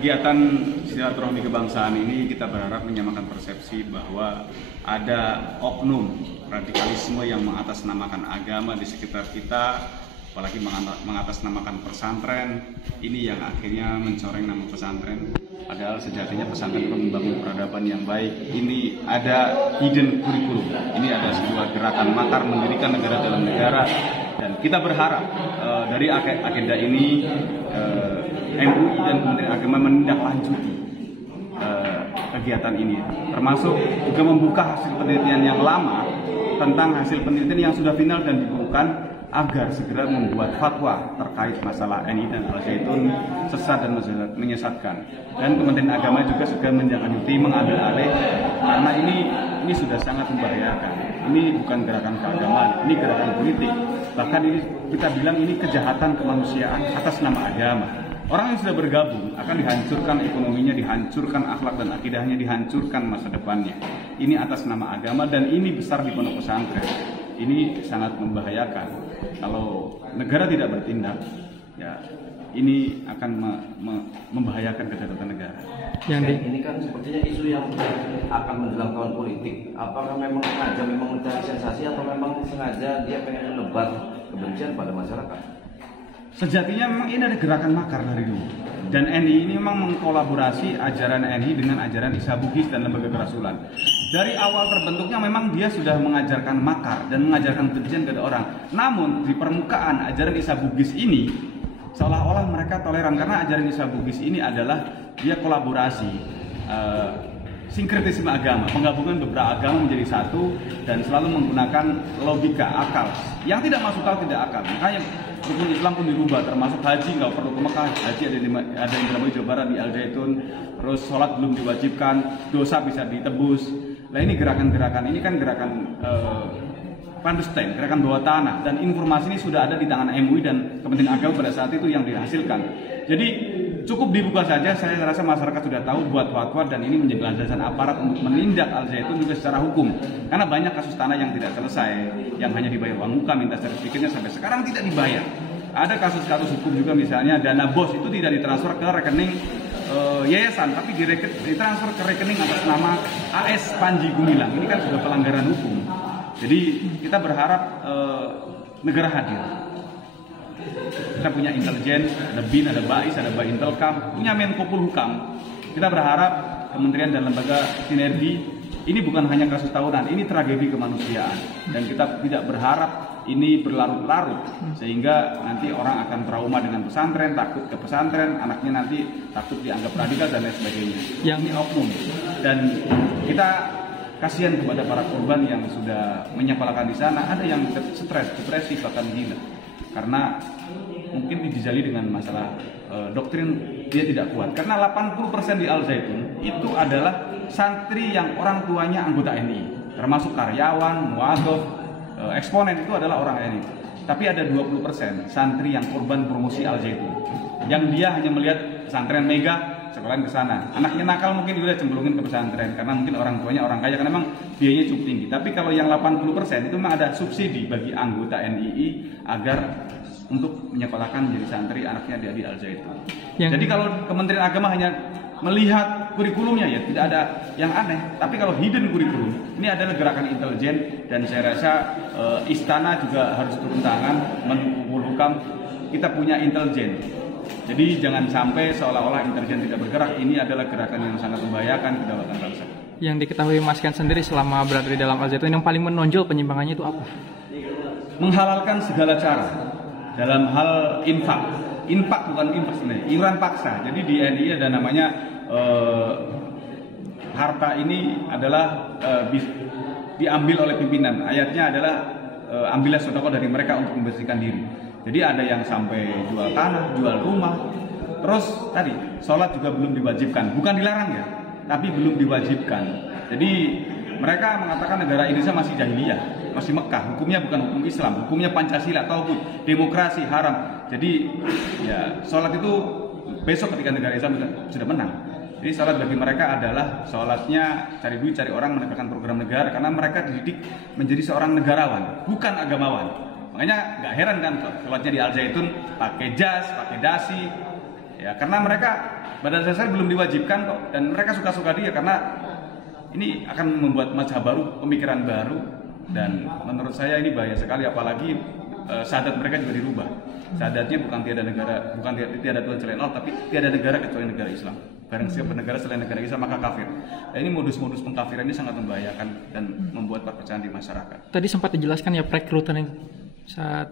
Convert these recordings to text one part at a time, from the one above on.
kegiatan silaturahmi kebangsaan ini kita berharap menyamakan persepsi bahwa ada oknum radikalisme yang mengatasnamakan agama di sekitar kita, apalagi mengatasnamakan pesantren ini yang akhirnya mencoreng nama pesantren. Padahal sejatinya pesantren itu membangun peradaban yang baik. Ini ada hidden kurikulum. Ini ada sebuah gerakan makar mendirikan negara dalam negara, dan kita berharap dari agenda ini MUI dan Kementerian Agama menindaklanjuti kegiatan ini, termasuk juga membuka hasil penelitian yang lama tentang hasil penelitian yang sudah final dan dibukukan, agar segera membuat fatwa terkait masalah NI dan Al-Zaitun sesat dan menyesatkan. Dan Kementerian Agama juga segera menindaklanjuti, mengambil alih, karena ini sudah sangat membahayakan. Ini bukan gerakan keagamaan, ini gerakan politik. Bahkan ini kita bilang ini kejahatan kemanusiaan atas nama agama. Orang yang sudah bergabung akan dihancurkan ekonominya, dihancurkan akhlak dan akidahnya, dihancurkan masa depannya. Ini atas nama agama, dan ini besar di pondok pesantren. Ini sangat membahayakan. Kalau negara tidak bertindak, ya ini akan membahayakan kedaulatan negara. Ini kan sepertinya isu yang akan menjelang tahun politik. Apakah memang sengaja mencari sensasi, atau memang sengaja dia pengen menebar kebencian pada masyarakat? Sejatinya memang ini ada gerakan makar dari dulu, dan NI ini memang mengkolaborasi ajaran NI dengan ajaran Isa Bugis dan lembaga kerasulan. Dari awal terbentuknya memang dia sudah mengajarkan makar dan mengajarkan kebencian kepada orang. Namun di permukaan ajaran Isa Bugis ini seolah-olah mereka toleran, karena ajaran Isa Bugis ini adalah dia kolaborasi, sinkretisme agama, penggabungan beberapa agama menjadi satu, dan selalu menggunakan logika akal yang tidak masuk akal, tidak akal. Makanya rukun Islam pun dirubah, termasuk haji nggak perlu ke Mekah, haji ada di Indramayu Jawa Barat di Al-Zaitun, terus sholat belum diwajibkan, dosa bisa ditebus. Nah ini gerakan-gerakan ini kan gerakan clandestine, gerakan bawah tanah, dan informasi ini sudah ada di tangan MUI dan Kementerian Agama pada saat itu yang dihasilkan. Jadi cukup dibuka saja, saya rasa masyarakat sudah tahu, buat fatwa, dan ini menjadi landasan aparat untuk menindak Al-Zaitun juga secara hukum. Karena banyak kasus tanah yang tidak selesai, yang hanya dibayar uang muka, minta sertifikatnya sampai sekarang tidak dibayar. Ada kasus-kasus hukum juga, misalnya dana BOS itu tidak ditransfer ke rekening yayasan, tapi ditransfer ke rekening atas nama AS Panji Gumilang. Ini kan sudah pelanggaran hukum. Jadi kita berharap negara hadir. Kita punya intelijen, ada BIN, ada BAIS, ada Baintelkam, punya Menko Polhukam. Kita berharap kementerian dan lembaga sinergi. Ini bukan hanya kasus tahunan, ini tragedi kemanusiaan, dan kita tidak berharap ini berlarut-larut sehingga nanti orang akan trauma dengan pesantren, takut ke pesantren, anaknya nanti takut dianggap radikal dan lain sebagainya. Yang ini oknum, dan kita kasihan kepada para korban yang sudah menyekolahkan di sana. Ada yang stres, depresi, bahkan gila, karena mungkin dijali dengan masalah doktrin dia tidak kuat. Karena 80% di Al-Zaitun itu adalah santri yang orang tuanya anggota NI, termasuk karyawan, muadhof, eksponen itu adalah orang NI. Tapi ada 20% santri yang korban promosi Al-Zaitun, yang dia hanya melihat pesantren mega, sekolahan ke sana. Anaknya nakal mungkin juga cemplungin ke pesantren karena mungkin orang tuanya orang kaya, karena memang biayanya cukup tinggi. Tapi kalau yang 80% itu memang ada subsidi bagi anggota NII agar untuk menyekolahkan menjadi santri anaknya di Al-Zaitun. Jadi kalau Kementerian Agama hanya melihat kurikulumnya, ya tidak ada yang aneh. Tapi kalau hidden kurikulum, ini adalah gerakan intelijen, dan saya rasa istana juga harus turun tangan, Menko Polhukam. Kita punya intelijen. Jadi jangan sampai seolah-olah intelijen tidak bergerak. Ini adalah gerakan yang sangat membahayakan kedaulatan bangsa. Yang diketahui Mas Ken sendiri selama berada di dalam Al-Zaitun, yang paling menonjol penyimpangannya itu apa? Menghalalkan segala cara dalam hal infak. Infak bukan infak sebenarnya, iuran paksa. Jadi di NI ada namanya harta ini adalah diambil oleh pimpinan. Ayatnya adalah ambillah sedekah dari mereka untuk membersihkan diri. Jadi ada yang sampai jual tanah, jual rumah. Terus tadi sholat juga belum diwajibkan, bukan dilarang ya, tapi belum diwajibkan. Jadi mereka mengatakan negara Indonesia masih jahiliyah, masih Mekah, hukumnya bukan hukum Islam, hukumnya Pancasila, tauhid, demokrasi, haram. Jadi ya sholat itu besok ketika negara Islam sudah menang. Jadi sholat bagi mereka adalah sholatnya cari duit, cari orang, menegakkan program negara, karena mereka dididik menjadi seorang negarawan, bukan agamawan. Makanya nggak heran kan sholatnya di Al-Zaitun pakai jas, pakai dasi, ya karena mereka Badan Sel belum diwajibkan kok, dan mereka suka-suka dia karena ini akan membuat mazhab baru, pemikiran baru, dan menurut saya ini bahaya sekali, apalagi syahadat mereka juga dirubah. Syahadatnya bukan tiada negara, bukan tiada Tuhan selain Allah, tapi tiada negara kecuali negara Islam. Barang siapa negara selain negara Islam maka kafir. Nah, ini modus-modus pengkafiran ini sangat membahayakan dan membuat perpecahan di masyarakat. Tadi sempat dijelaskan ya perekrutan saat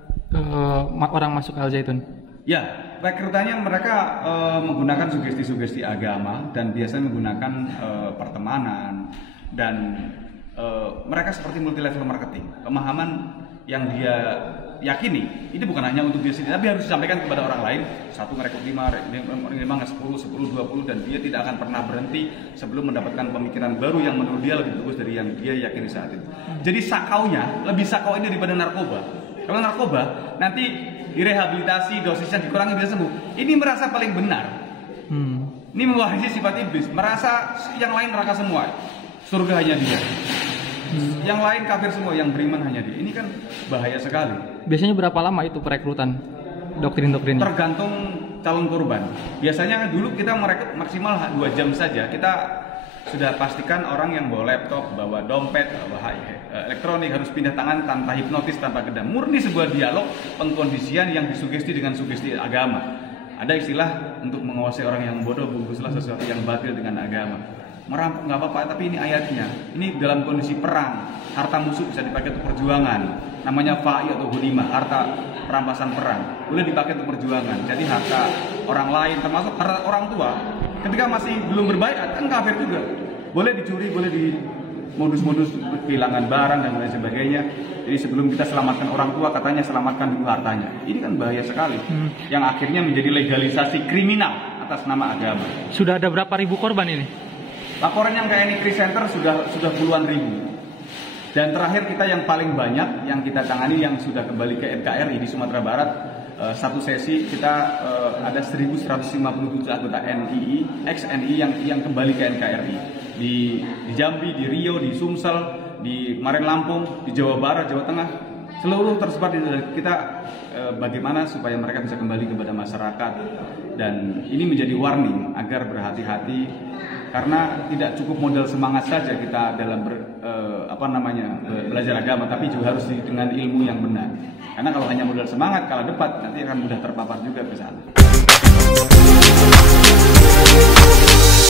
orang masuk Al Zaitun. Ya, rekrutannya mereka menggunakan sugesti-sugesti agama dan biasanya menggunakan pertemanan, dan mereka seperti multi level marketing. Pemahaman yang dia yakini ini bukan hanya untuk dia sendiri, tapi harus disampaikan kepada orang lain. Satu merekrut 5, 10, 20, dan dia tidak akan pernah berhenti sebelum mendapatkan pemikiran baru yang menurut dia lebih bagus dari yang dia yakini saat itu. Jadi sakaunya lebih sakau ini daripada narkoba. Kalau narkoba nanti direhabilitasi, dosisnya dikurangi bisa sembuh. Ini merasa paling benar. Ini mewarisi sifat iblis, merasa yang lain neraka semua, surga hanya dia. Yang lain kafir semua, yang beriman hanya dia. Ini kan bahaya sekali. Biasanya berapa lama itu perekrutan doktrin-doktrinnya? Tergantung calon korban. Biasanya dulu kita merekrut maksimal 2 jam saja. Kita sudah pastikan orang yang bawa laptop, bawa dompet, bawa elektronik harus pindah tangan tanpa hipnotis, tanpa gedam. Murni sebuah dialog pengkondisian yang disugesti dengan sugesti agama. Ada istilah untuk menguasai orang yang bodoh, bungkuslah sesuatu yang batil dengan agama. Merampok nggak apa-apa, tapi ini ayatnya. Ini dalam kondisi perang, harta musuh bisa dipakai untuk perjuangan. Namanya fa'i atau hunimah, harta perampasan perang. Boleh dipakai untuk perjuangan. Jadi harta orang lain, termasuk harta orang tua, ketika masih belum berbaiat kan kafir juga. Boleh dicuri, boleh di modus-modus kehilangan barang dan lain sebagainya. Jadi sebelum kita selamatkan orang tua, katanya selamatkan dulu hartanya. Ini kan bahaya sekali. Yang akhirnya menjadi legalisasi kriminal atas nama agama. Sudah ada berapa ribu korban ini? Laporan yang kayak ini Krisis Center sudah puluhan ribu. Dan terakhir kita yang paling banyak yang kita tangani yang sudah kembali ke NKRI di Sumatera Barat, satu sesi kita ada 1.157 anggota NII, ex-NII yang kembali ke NKRI di Jambi, di Riau, di Sumsel, di kemarin Lampung, di Jawa Barat, Jawa Tengah, seluruh tersebar di kita. Bagaimana supaya mereka bisa kembali kepada masyarakat, dan ini menjadi warning agar berhati-hati karena tidak cukup modal semangat saja kita dalam belajar agama, tapi juga harus dengan ilmu yang benar. Karena kalau hanya modal semangat, kalah debat nanti akan mudah terpapar juga ke sana.